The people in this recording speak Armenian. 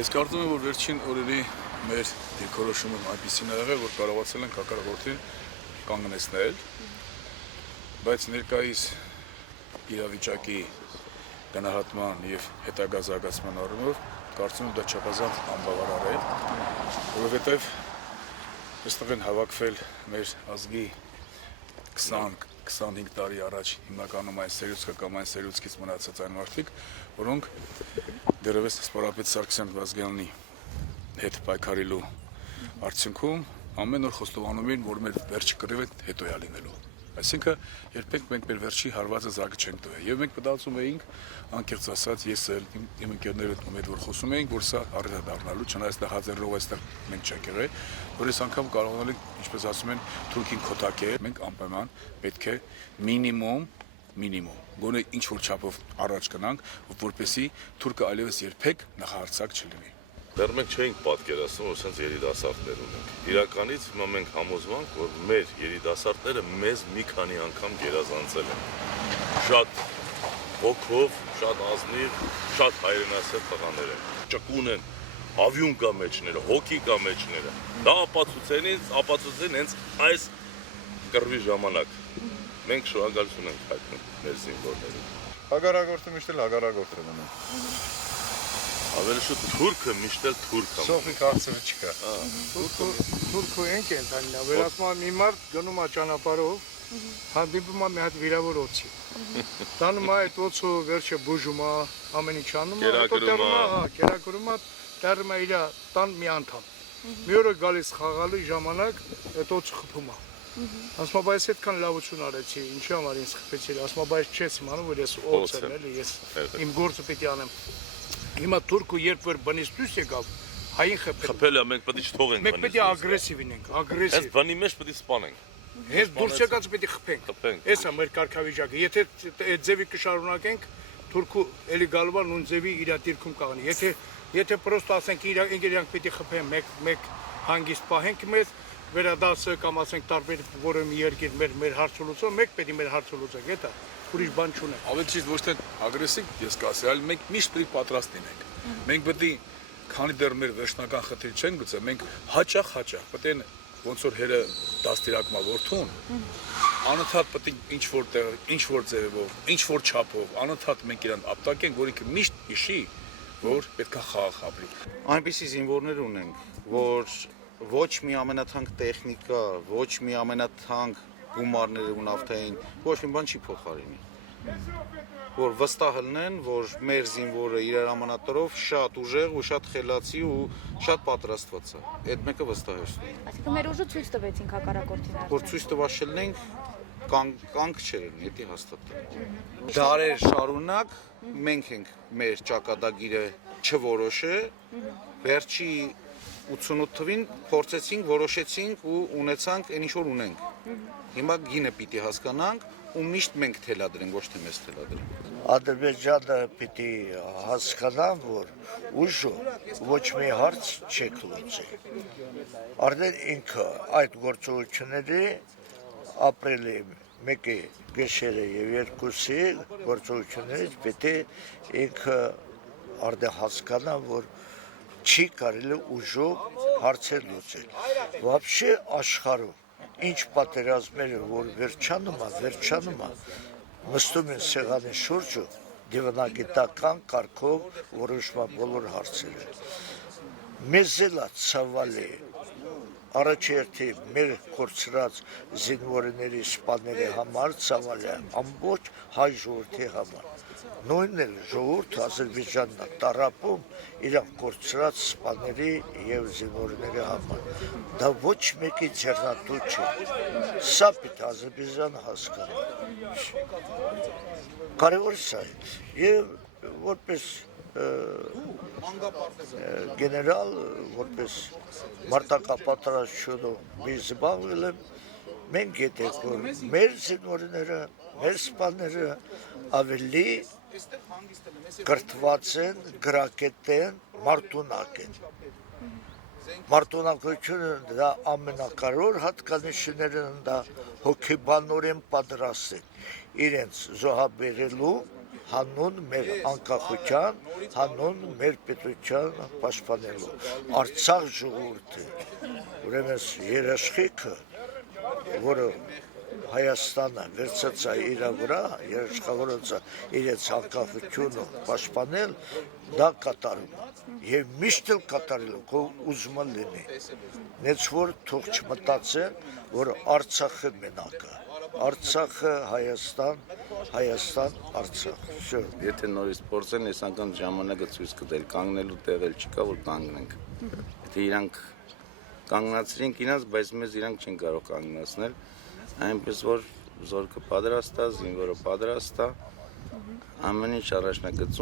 Ես կարծում եմ, որ վերջին օրերի մեր դիրքորոշումը այնպիսին է եղել, որ կարողացել ենք հակառակորդին կանգնեցնել, բայց ներկայիս իրավիճակի գնահատման եւ հետագա զարգացման առումով կարծում եմ դա չափազանց անբավարար է, որովհետեւ այստեղ են հավաքվել մեր ազգի 20-25 տարի առաջ հիմնականում այն սերուցքը կամ այն սերուցքից մնացած այն մարդիկ, որոնք դեռևս Սպարապետ Սարգսյան Վազգենյանի հետ պայքարելու արդյունքում ամեն օր խոստովանում էին, որ մեր վերջի կռիվը հետո է լինելու։ Այսինքն երբեք մենք մեր վերջի հարվածը զարգ չենք տվել։ Եվ մենք մտածում էինք, անկեղծ ասած, ես իմ ընկերներով հետ որ խոսում էինք, որ սա առիթ է դառնալու, չնայած դա հազարով այստեղ մենք չենք եղել, որ այս անգամ կարողանալ ենք, ինչպես ասում են, թուրքին քոթակել, մենք անպայման պետք է մինիմում գոնե ինչ որ չափով առաջ գնանք, որպեսզի թուրքը այլևս երբեք նախահարցակ չլինի։ Դեռ մենք չէինք պատկերացնում, որ sense երիտասարդներ ունենք։ Իրականից հիմա մենք համոզվանք, որ մեր երիտասարդները մեզ մի քանի անգամ գերազանցել են։ Շատ հոգով, շատ ազնիվ, շատ հայրենասեր տղաներ են։ Ճկուն են, ավյուն կա մեջները, հոգի կա մեջները։ Դա ապացուցեն հենց այս կռվի ժամանակ։ Մենք շնորհակալություն ենք հայտնում մեր զինվորներին։ Հագարագործը միշտ էլ հագարագործ է մնում։ Ավելի շուտ թուրքը միշտ էլ թուրք է։ Սոխիկ հարցը չկա։ Թուրքու ենք ընդհանրապես։ Վերացման մի մարդ գնում է ճանապարհով, հանդիպում է մի հատ վիրավոր օծի։ Տանում է այդ օծը վերջը բուժում է, ամեն ինչ անում է, հետո կերակրում է, դառնում է իր տան մի անդամ։ Մի օր գալիս խաղալու ժամանակ այդ օծը խփում է։ Ասում բայց այդքան լավություն արեցի, ինչի համար ինձ խփեցի, ասում բայց չես իմանում, որ ես օծ եմ, էլի, ես իմ գործը պետք է անեմ։ Հիմա թուրքը երբ որ բնից դուրս եկավ, հային խփել է, մենք պետք է չթողենք բնից։ Մենք պետք է ագրեսիվ լինենք, ագրեսիվ։ Այս բնի մեջ պետք է սպանենք։ Հենց դուրս եկած պետք է խփենք։ Էս է մեր կարգավիճակը։ Եթե այդ ձևի կշարունակենք, թուրքը էլի գալու է նույն ձևի իր դիրքում կանգնի։ Եթե պրոստը ասենք իրանք պետք է խփեն, մեկ հանգիստ պահենք մեզ վերադասը կամ ասենք տարբեր որը մի երկիր մեր հարցը լուծում, մեկ պետք է մեր հարցը լուծենք, դա ուրիշ բան չունենք։ Ավելի ճիշտ ոչ թե ագրեսիվ ես կասեի, այլ մենք միշտ պետք է պատրաստ լինենք։ Մենք պետք է քանի դեռ մեր վերջնական խնդիր չեն գծել, մենք հաճախ պետք է ոնց որ հերը դաստիարակում է որդուն, անընդհատ պետք է ինչ որ տեղ, ինչ որ ձևով, ինչ որ չափով, անընդհատ մենք իրան ապտակենք, որ ինքը միշտ հիշի, որ պետք է խաղ ապրի։ Այնպիսի զինվորներ ունենք, որ ոչ մի ամենաթանկ տեխնիկա, ոչ մի ամենաթանկ գումարներ ու նավթային, ոչ մի բան չի փոխարինի։ Որ վստահ լինեն, որ մեր զինվորը իր ամանատարով շատ ուժեղ ու շատ խելացի ու շատ պատրաստված է։ Այդ մեկը վստահեցնում։ Այսինքն մեր ուժը ցույց տվեցինք հակառակորդին։ Որ ցույց տվաշելնենք կանգ չերնի, դա հաստատ է։ Դարեր շարունակ մենք ենք մեր ճակատագիրը չորոշե, վերջի 88 թվին փորձեցինք, որոշեցինք ու ունեցանք այն ինչ որ ունենք։ Հիմա գինը պիտի հասկանանք ու միշտ մենք թելադրենք, ոչ թե մեզ թելադրենք։ Ադրբեջանը պիտի հասկանա, որ ուժը ոչ մի հարց չեք լուծի։ Արդեն ինքը այդ գործողությունների ապրիլի 1-ի գիշերը եւ 2-ի գործողություններից պիտի ինքը արդեն հասկանա, որ չի կարելի ուժով հարցեր լուծել։ Вообще աշխարհում ինչ պատերազմները որ վերջանում է, նստում են սեղանի շուրջը դիվանագիտական կարգով որոշման բոլոր հարցերը։ Մեզ էլ ցավալի առաջերտի մեր կորցրած զինվորների սպաների համար ցավալի ամբողջ հայ ժողովրդի համար։ Նույնն էլ ժողովուրդը Ադրբեջանն է տարապում իրանք կորցրած սպաների եւ զինվորների համար։ Դա ոչ մեկի ձեռնատու չէ։ Սա պիտի Ադրբեջանը հասկանա։ Կարևոր սա է։ Եվ որպես գեներալ, որպես մարտակապատրաստությունով մի զբաղվել եմ, մենք գիտենք, որ մեր զինվորները, մեր սպաները ավելի կրթված են, գրագետ են, մարտունակ են։ Մարտունակությունը դա ամենակարևոր հատկանիշներն դա հոգեբանորեն պատրաստ են իրենց զոհաբերելու, հանուն մեր անկախության, հանուն մեր պետության պաշտպանելու։ Արցախ ժողովուրդը, ուրեմն երաշխիքը, որը Հայաստանը վերցած է իր վրա, երաշխավորած է իրենց անկախությունը պաշտպանել, դա կատարում է։ Եվ միշտ էլ կատարելու, քո ուզում լինի։ Նենց որ թող չմտածեն, որ Արցախը մենակ է։ Արցախը Հայաստան, Հայաստան, Արցախ։ Всё։ Եթե նորից փորձեն, այս անգամ ժամանակը ցույց կտել, կանգնելու տեղ էլ չկա, որ կանգնենք։ Եթե իրանք կանգնացրին իրաց, բայց մեզ իրանք չեն կարող կանգնացնել, այնպես որ զորքը պատրաստ է, զինվորը պատրաստ է, ամեն ինչ առաջնագծում